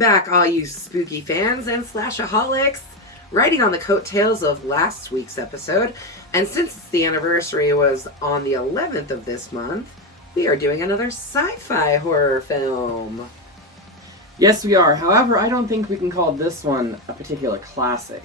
back, all you spooky fans and slashaholics. Riding on the coattails of last week's episode, and since the anniversary was on the 11th of this month, we are doing another sci-fi horror film. Yes, we are. However, I don't think we can call this one a particular classic.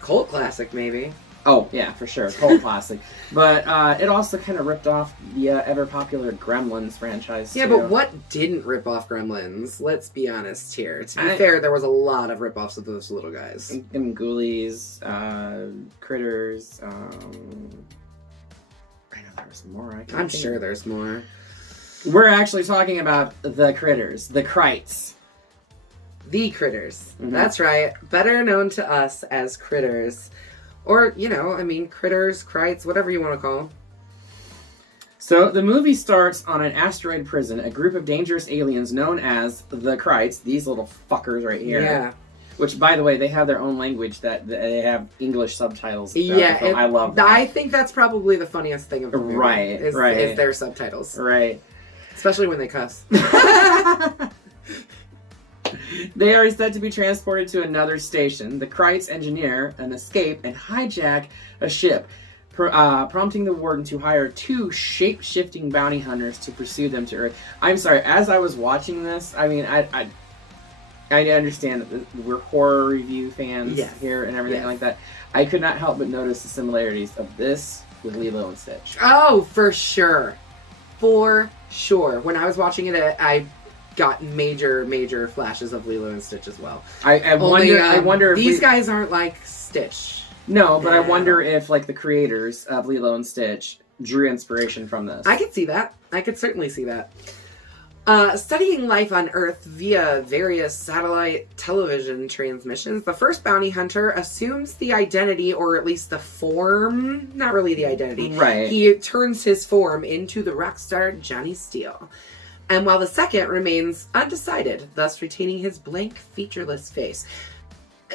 Cult classic, maybe. Oh, yeah, for sure. Cult classic. But it also kind of ripped off the ever-popular Gremlins franchise, Yeah, too. but what didn't rip off Gremlins? Let's be honest here. To be fair, there was a lot of rip-offs of those little guys. And Ghoulies, Critters, I know there was more. I'm sure there's more. We're actually talking about the Critters, the Krites. The Critters. Mm-hmm. That's right. Better known to us as Critters. Or, Critters, Krites, whatever you want to call them. So, the movie starts on an asteroid prison. A group of dangerous aliens known as the Krites, these little fuckers right here. Yeah. Which, by the way, they have their own language that they have English subtitles. Yeah. I love that. I think that's probably the funniest thing of the movie. Right. Is their subtitles. Right. Especially when they cuss. They are said to be transported to another station. The Krites engineer an escape and hijack a ship, prompting the warden to hire 2 shape-shifting bounty hunters to pursue them to Earth. I'm sorry, as I was watching this, I understand that we're horror review fans here and everything like that. I could not help but notice the similarities of this with Lilo and Stitch. Oh, for sure. For sure. When I was watching it, I got major flashes of Lilo and Stitch as well. I wonder if these guys aren't like Stitch. No, but I wonder if like the creators of Lilo and Stitch drew inspiration from this. I could see that. I could certainly see that. Studying life on Earth via various satellite television transmissions, the first bounty hunter assumes the identity, or at least the form, not really the identity. Right. He turns his form into the rock star Johnny Steele. And while the second remains undecided, thus retaining his blank, featureless face.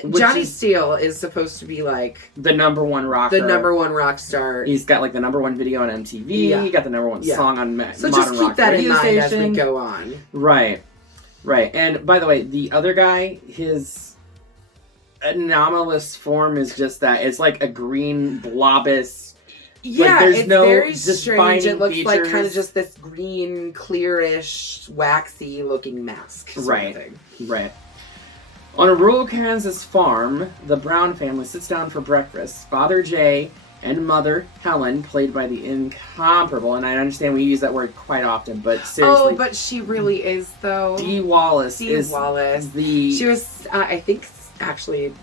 Johnny Steele is supposed to be like the number one rocker. The number one rock star. He's got like the number one video on MTV. Yeah. He got the number one song on So Modern just keep Rock that in mind station. as we go on. Right. And by the way, the other guy, his anomalous form is just that. It's like a green blobous. Yeah, there's it's no very strange. It looks features. like kind of just this green, clearish, waxy looking mask. Right. On a rural Kansas farm, the Brown family sits down for breakfast. Father Jay and Mother Helen, played by the incomparable, and I understand we use that word quite often, but seriously. Oh, but she really is, though. Dee Wallace. She was, I think, actually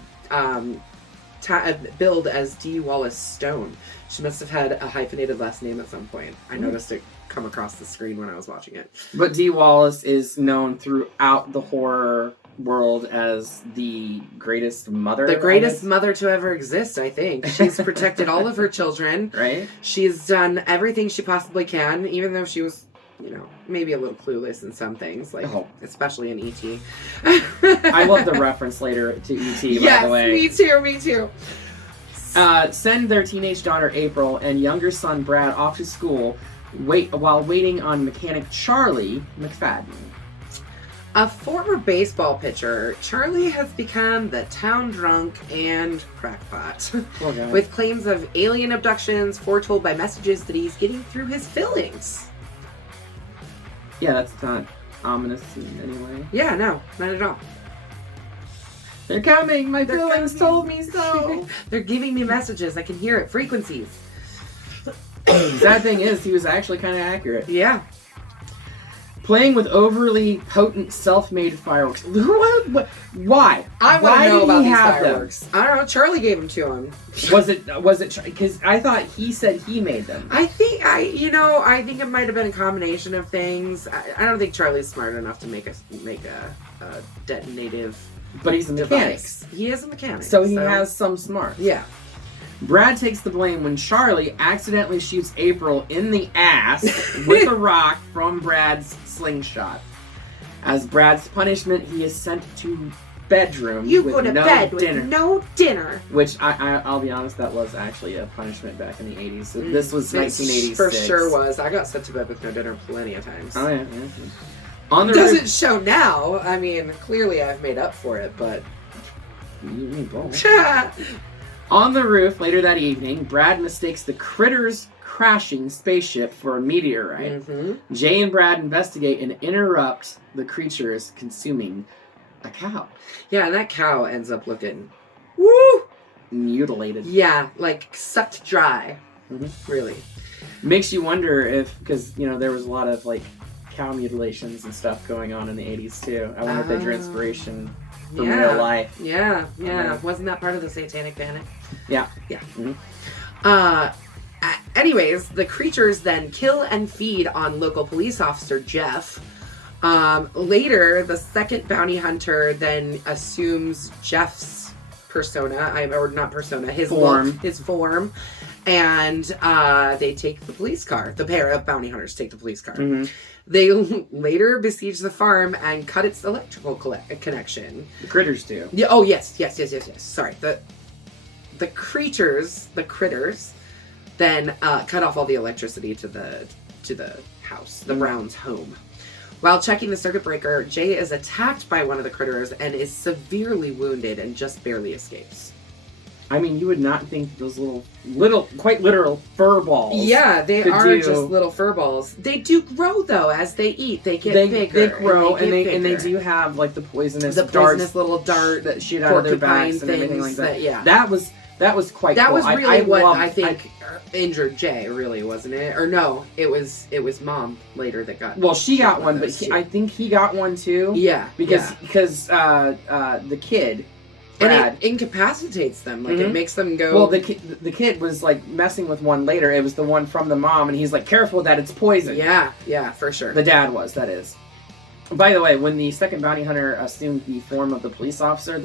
billed as Dee Wallace Stone. She must have had a hyphenated last name at some point. I noticed it come across the screen when I was watching it. But Dee Wallace is known throughout the horror world as the greatest mother. The greatest mother to ever exist, I think. She's protected all of her children. Right. She's done everything she possibly can, even though she was, maybe a little clueless in some things, especially in E.T. I love the reference later to E.T., by the way. Yes, me too. Send their teenage daughter April and younger son Brad off to school while waiting on mechanic Charlie McFadden. A former baseball pitcher, Charlie has become the town drunk and crackpot. With claims of alien abductions foretold by messages that he's getting through his fillings. Yeah, that's not ominous in any way. Yeah, no, not at all. They're coming! My feelings told me so! They're giving me messages. I can hear it. Frequencies. Sad thing is, he was actually kind of accurate. Yeah. Playing with overly potent self-made fireworks. Why? I want to know about these fireworks. Them? I don't know. Charlie gave them to him. Was it? Because I thought he said he made them. I think it might have been a combination of things. I don't think Charlie's smart enough to make a detonative. But he's a mechanic. He is a mechanic. So he has some smarts. Yeah. Brad takes the blame when Charlie accidentally shoots April in the ass with a rock from Brad's slingshot. As Brad's punishment, he is sent to bedroom you with go to no bed dinner. With no dinner. Which, I'll be honest, that was actually a punishment back in the 80s. So this was 1986. For sure was. I got sent to bed with no dinner plenty of times. Oh, yeah. On the Doesn't roof, show now. I mean, clearly I've made up for it, but... On the roof later that evening, Brad mistakes the critters crashing spaceship for a meteorite. Mm-hmm. Jay and Brad investigate and interrupt the creatures consuming a cow. Yeah, and that cow ends up looking... Woo! Mutilated. Yeah, like sucked dry. Mm-hmm. Really. Makes you wonder if, because, there was a lot of, cow mutilations and stuff going on in the 80s, too. I wonder if they drew inspiration from real life. Yeah. Wasn't that part of the Satanic Panic? Yeah. Yeah. Mm-hmm. Anyways, the creatures then kill and feed on local police officer Jeff. Later, the second bounty hunter then assumes Jeff's persona, or not persona, his form, and they take the police car. The pair of bounty hunters take the police car. Mm-hmm. They later besiege the farm and cut its electrical connection. The critters do. Yeah. Oh, yes. Sorry. The critters then cut off all the electricity to the house, the Browns' home. While checking the circuit breaker, Jay is attacked by one of the critters and is severely wounded and just barely escapes. I mean, you would not think those little, quite literal fur balls. Yeah, they are just little fur balls. They do grow though as they eat. They get bigger. They grow and they do have the poisonous little dart that shoot out of their backs and everything like that. That was quite. That cool. was really I think injured Jay. Really, wasn't it? Or no, it was Mom later that got. Well, she got one, but I think he got one too. Yeah, because the kid. Brad. And it incapacitates them. It makes them go... Well, the kid was, messing with one later. It was the one from the mom, and he's like, careful with that, it's poison. Yeah, for sure. The dad was, that is. By the way, when the second bounty hunter assumed the form of the police officer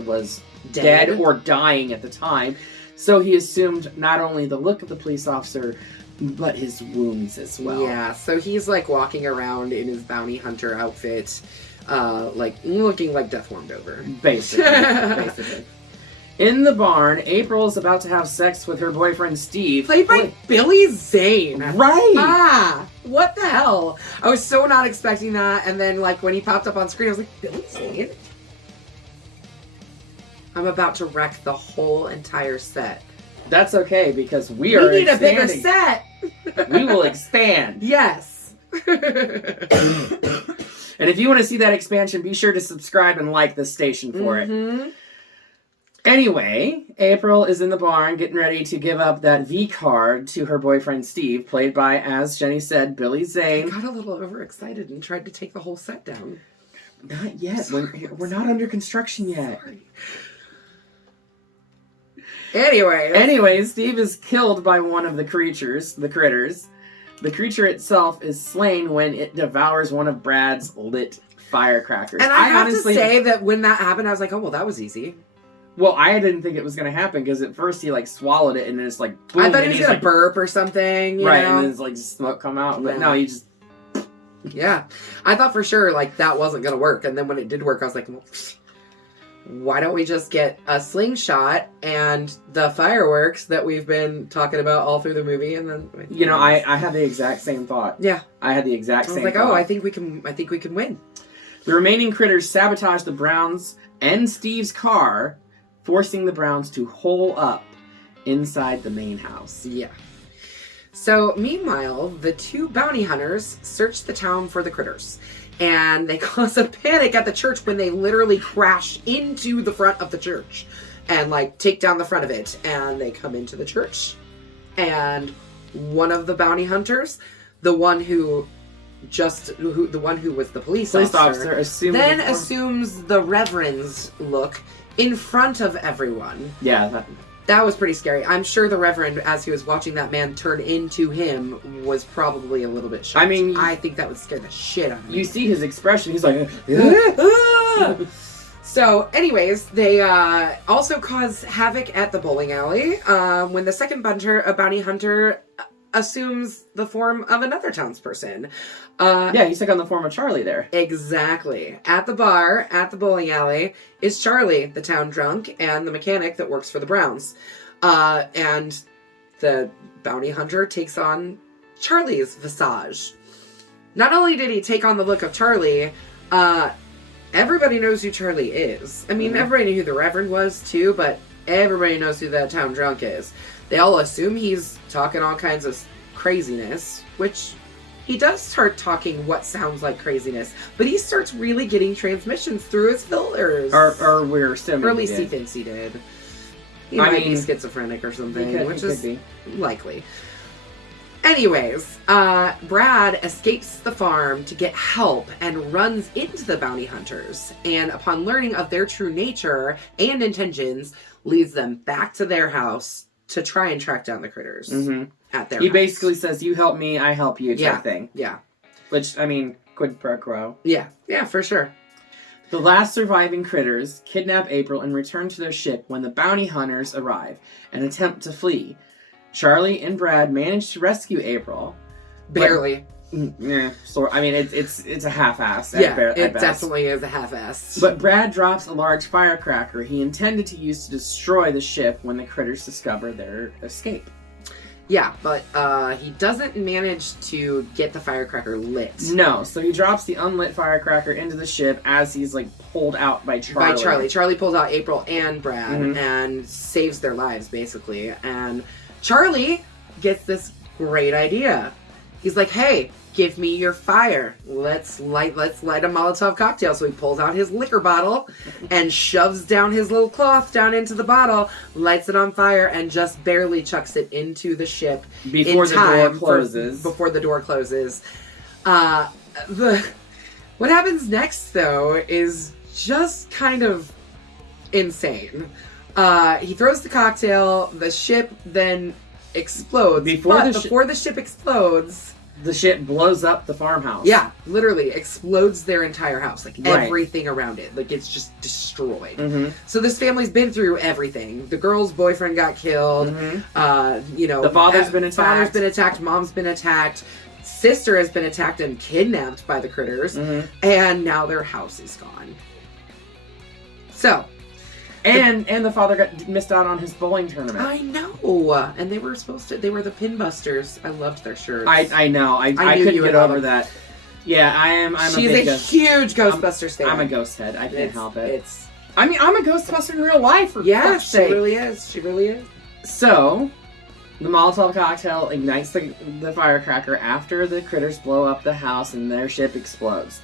was dead or dying at the time. So he assumed not only the look of the police officer, but his wounds as well. Yeah, so he's, walking around in his bounty hunter outfit... looking like death warmed over. Basically. In the barn, April's about to have sex with her boyfriend Steve. Played by Billy Zane. Right! What the hell? I was so not expecting that, and then, when he popped up on screen, I was like, Billy Zane? I'm about to wreck the whole entire set. That's okay, because we need a bigger set! We will expand. Yes. And if you want to see that expansion, be sure to subscribe and like this station for it. Anyway, April is in the barn getting ready to give up that V card to her boyfriend Steve, played by, as Jenny said, Billy Zane. I got a little overexcited and tried to take the whole set down. Not yet. We're not under construction yet. Sorry. Anyway, Steve is killed by one of the critters. The creature itself is slain when it devours one of Brad's lit firecrackers. And I have to say that when that happened, I was like, oh, well, that was easy. Well, I didn't think it was going to happen because at first he swallowed it and then it's boom. I thought he was going to burp or something, right, know? And then smoke come out. But no, he just... Yeah. I thought for sure, that wasn't going to work. And then when it did work, I was like, well, why don't we just get a slingshot and the fireworks that we've been talking about all through the movie, and then I had the exact same thought. Yeah, I had the exact same. I was like, thought. oh, I think we can win. The remaining critters sabotage the Browns and Steve's car, forcing the Browns to hole up inside the main house. Yeah. So meanwhile, the two bounty hunters search the town for the critters. And they cause a panic at the church when they literally crash into the front of the church and take down the front of it. And they come into the church. And one of the bounty hunters, the one who was the police officer assumes the Reverend's look in front of everyone. Yeah, that was pretty scary. I'm sure the Reverend, as he was watching that man turn into him, was probably a little bit shocked. I mean... I think that would scare the shit out of me. You see his expression. He's like... So, anyways, they also cause havoc at the bowling alley when the second bounty hunter assumes the form of another townsperson. He took on the form of Charlie there. Exactly. At the bar, at the bowling alley, is Charlie, the town drunk, and the mechanic that works for the Browns. And the bounty hunter takes on Charlie's visage. Not only did he take on the look of Charlie, everybody knows who Charlie is. I mean, everybody knew who the Reverend was, too, but everybody knows who that town drunk is. They all assume he's talking all kinds of craziness, which he does start talking what sounds like craziness, but he starts really getting transmissions through his filters. Or we're assuming Or at least he thinks he did. He might be schizophrenic or something, which is likely. Anyways, Brad escapes the farm to get help and runs into the bounty hunters. And upon learning of their true nature and intentions, leads them back to their house to try and track down the critters at their house. He basically says, you help me, I help you type thing. Yeah. Which, I mean, quid pro quo. Yeah. Yeah, for sure. The last surviving critters kidnap April and return to their ship when the bounty hunters arrive and attempt to flee. Charlie and Brad manage to rescue April. Barely. Yeah, I mean, it's a half-ass. It definitely is a half-ass. But Brad drops a large firecracker he intended to use to destroy the ship when the critters discover their escape. Yeah, but he doesn't manage to get the firecracker lit. No, so he drops the unlit firecracker into the ship as he's, like, pulled out by Charlie. Charlie pulls out April and Brad and saves their lives, basically. And Charlie gets this great idea. He's like, hey, give me your fire. Let's light a Molotov cocktail. So he pulls out his liquor bottle and shoves down his little cloth down into the bottle, lights it on fire, and just barely chucks it into the ship before the door closes. What happens next, though, is just kind of insane. He throws the cocktail, the ship then explodes. Before the ship explodes, the ship blows up the farmhouse. Yeah, literally explodes their entire house, like everything around it, like it's just destroyed. So this family's been through everything. The girl's boyfriend got killed. The father's been attacked. Father's been attacked. Mom's been attacked. Sister has been attacked and kidnapped by the critters, and now their house is gone. So. And the father missed out on his bowling tournament. I know. And they were they were the Pinbusters. I loved their shirts. I know. I couldn't get over that. Yeah, She's a huge Ghostbusters fan. I'm a ghost head. I can't help it. I'm a Ghostbuster in real life, for fuck's she sake. really is. She really is. So, the Molotov cocktail ignites the firecracker after the critters blow up the house and their ship explodes.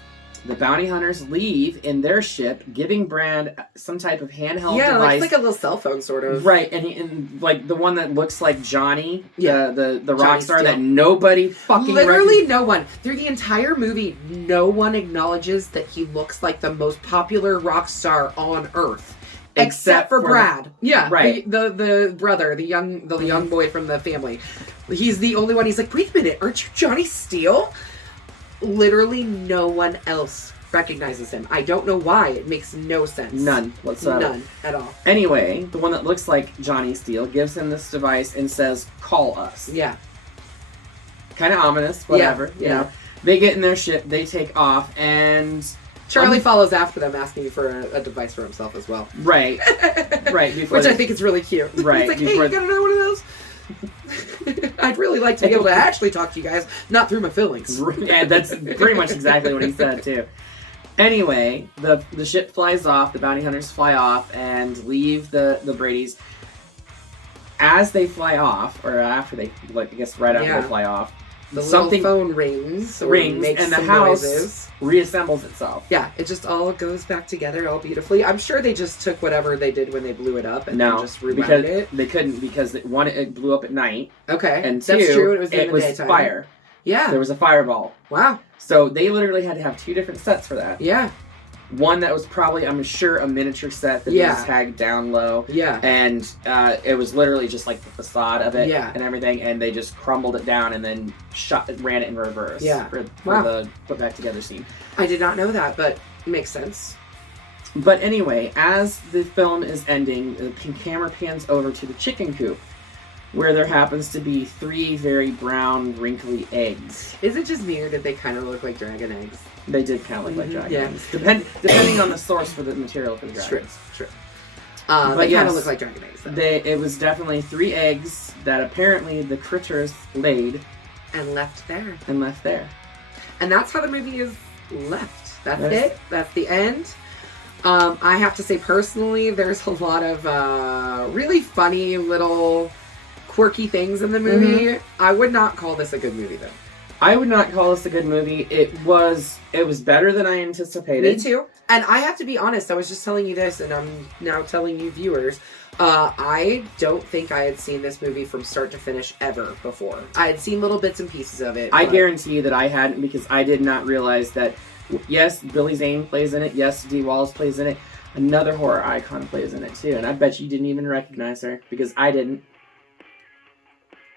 The bounty hunters leave in their ship, giving Brad some type of handheld device. Yeah, it's like a little cell phone, sort of. Right, and like the one that looks like Johnny, the rock star that nobody fucking no one. Through the entire movie, no one acknowledges that he looks like the most popular rock star on Earth. Except for Brad. Yeah, right. The brother, the young boy from the family. He's the only one. He's like, wait a minute, aren't you Johnny Steele? Literally no one else recognizes him. I don't know why. It makes no sense. None whatsoever. None at all. Anyway, the one that looks like Johnny Steele gives him this device and says, call us. Yeah. Kind of ominous, whatever. You know. They get in their ship, they take off, and Charlie follows after them asking for a device for himself as well. Right. Right. Which I think is really cute. Right. He's like, hey, you got another one of those? I'd really like to be able to actually talk to you guys, not through my feelings. Yeah, that's pretty much exactly what he said, too. Anyway, the ship flies off, the bounty hunters fly off, and leave the Bradys. As they fly off, or after they, I guess right after they fly off, little phone rings, and the house reassembles itself. Yeah, it just all goes back together all beautifully. I'm sure they just took whatever they did when they blew it up and just rewound it. They couldn't, because one, it blew up at night. Okay, and that's two, true. It was in the daytime. Fire. Yeah, there was a fireball. Wow. So they literally had to have two different sets for that. Yeah. One that was probably, I'm sure, a miniature set that was tagged down low. Yeah. And it was literally just like the facade of it and everything, and they just crumbled it down and then ran it in reverse for the put back together scene. I did not know that, but it makes sense. But anyway, as the film is ending, the camera pans over to the chicken coop, where there happens to be 3 very brown, wrinkly eggs. Is it just me, or did they kind of look like dragon eggs? They did kind of look like dragon eggs. Depending on the source for the material for the dragons. True. They kind of look like dragon eggs, though. It was definitely 3 eggs that apparently the critters laid. And left there. And And that's how the movie is left. That's it. That's the end. I have to say, personally, there's a lot of really funny little quirky things in the movie. Mm-hmm. I would not call this a good movie, though. I would not call this a good movie. It was better than I anticipated. Me too. And I have to be honest, I was just telling you this, and I'm now telling you viewers, I don't think I had seen this movie from start to finish ever before. I had seen little bits and pieces of it. I guarantee you that I hadn't, because I did not realize that, yes, Billy Zane plays in it, yes, Dee Wallace plays in it, another horror icon plays in it too, and I bet you didn't even recognize her, because I didn't.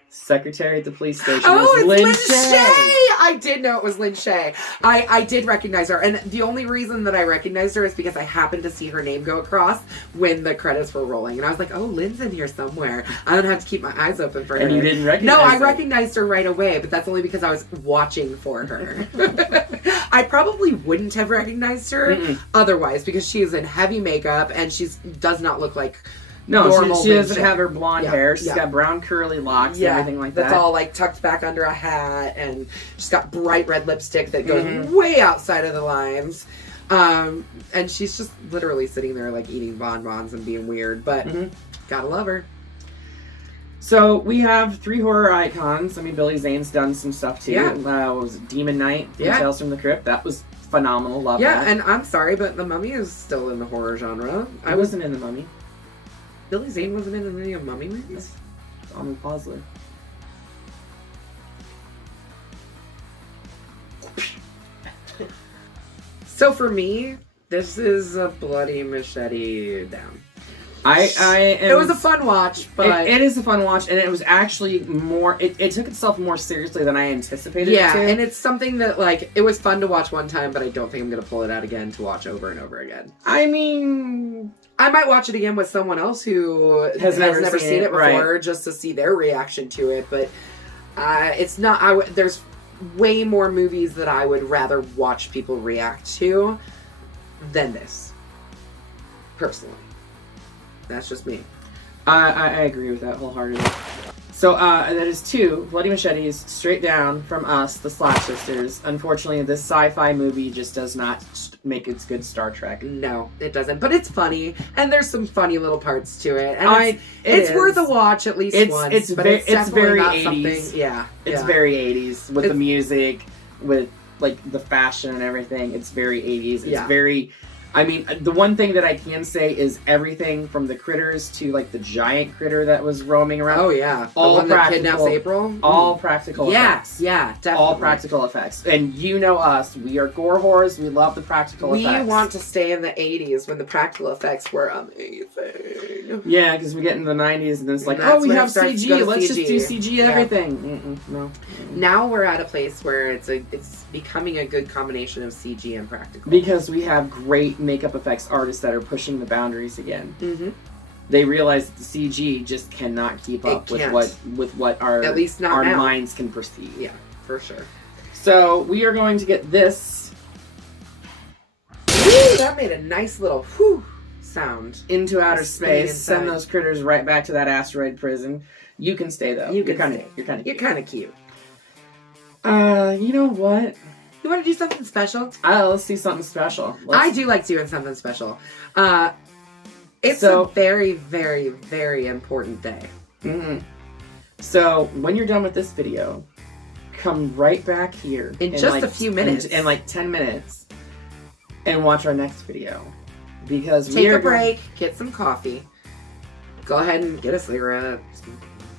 Secretary at the police station. Oh, it's Lin Shaye! I did know it was Lin Shaye. I did recognize her, and the only reason that I recognized her is because I happened to see her name go across when the credits were rolling, and I was like, "Oh, Lin's in here somewhere." I don't have to keep my eyes open for her. And you didn't recognize her? No, I recognized her right away, but that's only because I was watching for her. I probably wouldn't have recognized her otherwise, because she is in heavy makeup and she does not look like. No, she doesn't have her blonde hair. She's got brown curly locks and everything like that. That's all like tucked back under a hat, and she's got bright red lipstick that goes way outside of the lines. And she's just literally sitting there like eating bonbons and being weird, but gotta love her. So we have 3 horror icons. I mean, Billy Zane's done some stuff too. Yeah. What was it? Demon Knight, Tales from the Crypt. That was phenomenal. Love that. Yeah, and I'm sorry, but The Mummy is still in the horror genre. I wasn't in The Mummy. Billy Zane wasn't in any of Mummy movies? I'm Posler. So for me, this is a bloody machete down. It was a fun watch, but... It is a fun watch, and it was actually more... It took itself more seriously than I anticipated it to. And it's something that, like, it was fun to watch one time, but I don't think I'm going to pull it out again to watch over and over again. I mean... I might watch it again with someone else who has never seen it before, just to see their reaction to it, but it's not... there's way more movies that I would rather watch people react to than this. Personally. That's just me. I agree with that wholeheartedly. So that is 2 Bloody Machetes straight down from us, the Slash Sisters. Unfortunately, this sci-fi movie just does not make its good Star Trek. No, it doesn't. But it's funny, and there's some funny little parts to it. And it's worth a watch at least once. It's very 80s. It's very 80s with the music, with like the fashion and everything. It's very 80s. It's very... I mean, the one thing that I can say is everything from the critters to, like, the giant critter that was roaming around. Oh, yeah. The one that kidnaps April? All practical effects. Yeah, definitely. All practical effects. And you know us. We are gore whores. We love the practical effects. We want to stay in the 80s when the practical effects were amazing. Yeah, because we get into the 90s and then it's like, we have CG. Let's just do CG everything. No. Now we're at a place where it's becoming a good combination of CG and practical. Because we have great makeup effects artists that are pushing the boundaries again. Mm-hmm. They realize that the CG just cannot keep up with what our at least not our now. minds can perceive. Yeah, for sure. So we are going to get this. Woo, that made a nice little whew sound into outer space. Send those critters right back to that asteroid prison. You can stay though. You're kind of cute. You know what? You want to do something special? Let's do something special. I do like doing something special. It's a very, very, very important day. Mm-hmm. So, when you're done with this video, come right back here. In just a few minutes. In like 10 minutes. And watch our next video. Because take a break, get some coffee. Go ahead and get a cigarette.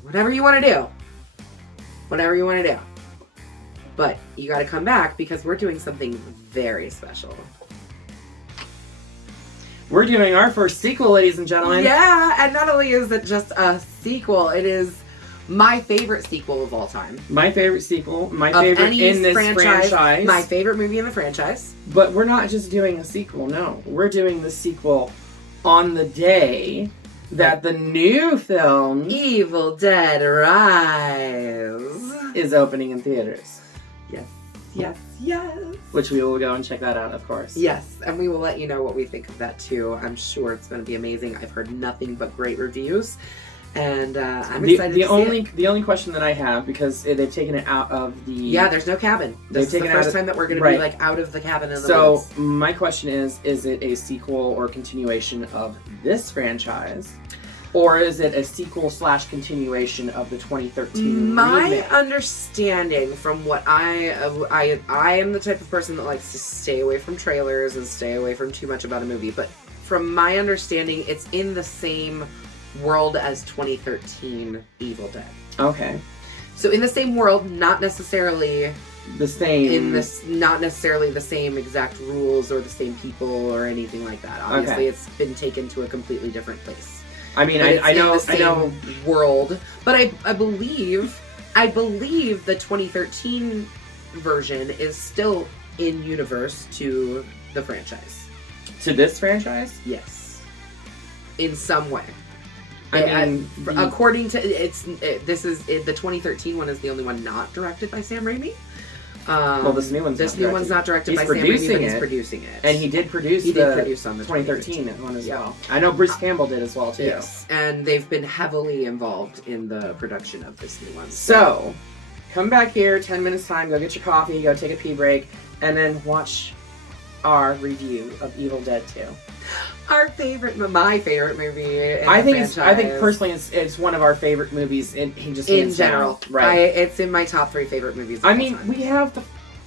Whatever you want to do. Whatever you want to do. But you got to come back because we're doing something very special. We're doing our first sequel, ladies and gentlemen. Yeah, and not only is it just a sequel, it is my favorite sequel of all time. My favorite sequel. My favorite in this franchise. My favorite movie in the franchise. But we're not just doing a sequel, no. We're doing the sequel on the day that the new film... Evil Dead Rise... is opening in theaters. Yes. Which we will go and check that out, of course. Yes, and we will let you know what we think of that too. I'm sure it's going to be amazing. I've heard nothing but great reviews. And I'm excited to see it. The only question that I have, because they've taken it out of the... Yeah, there's no cabin. This is the first time that we're going to be like out of the cabin in the woods. So my question is it a sequel or continuation of this franchise? Or is it a sequel / continuation of the 2013 My remake? understanding from what I am the type of person that likes to stay away from trailers and stay away from too much about a movie, but from my understanding, it's in the same world as 2013 Evil Dead. Okay. So in the same world, not necessarily the same. Not necessarily the same exact rules or the same people or anything like that. Obviously, it's been taken to a completely different place. I mean, I know world, but I believe the 2013 version is still in universe to the franchise. To this franchise? Yes, in some way. I mean, according to the 2013 one is the only one not directed by Sam Raimi. Well, this new one's not directed by Sam Raimi, but he's producing it. And he did produce on the 2013 one as well. I know Bruce Campbell did as well, too. Yes, and they've been heavily involved in the production of this new one. So, come back here, 10 minutes time, go get your coffee, go take a pee break, and then watch our review of Evil Dead 2. My favorite movie. I think personally, it's one of our favorite movies in general. Right? It's in my top 3 favorite movies. I mean, we have the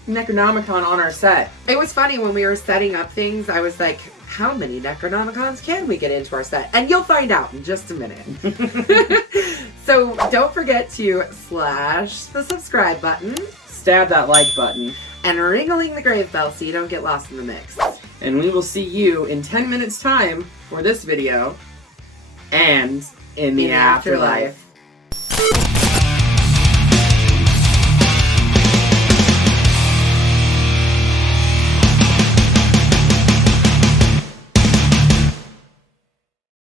Necronomicon on our set. It was funny when we were setting up things. I was like, "How many Necronomicons can we get into our set?" And you'll find out in just a minute. So don't forget to slash the subscribe button, stab that like button, and ring-a-ling the grave bell so you don't get lost in the mix. And we will see you in 10 minutes time for this video and in the afterlife.